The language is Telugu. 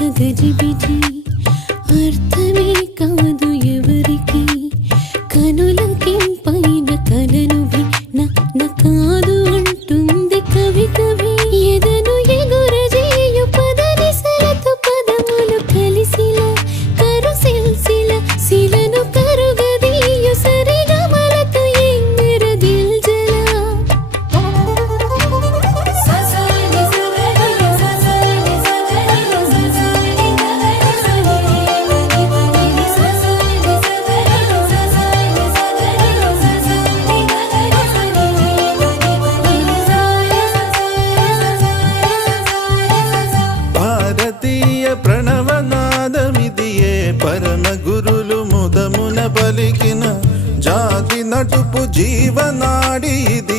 ఒక గజిబిజి అర్థమే కాదు ఎవరికి కనులకింపైన కలనువి నా కాదు అంటుంది కవి కవి ఎదను ఎగురజేయు పదనిసలతో పదములు కలిసిలా కరుసిల్సిల శిలను కరుగదీయు సరిగమలతో ఎంగర దిల్జలా భారతీయ ప్రణవనాదమిదియే పరమ గురులు ముదమున పలికిన జాతి నటుపు జీవనాడి ఇది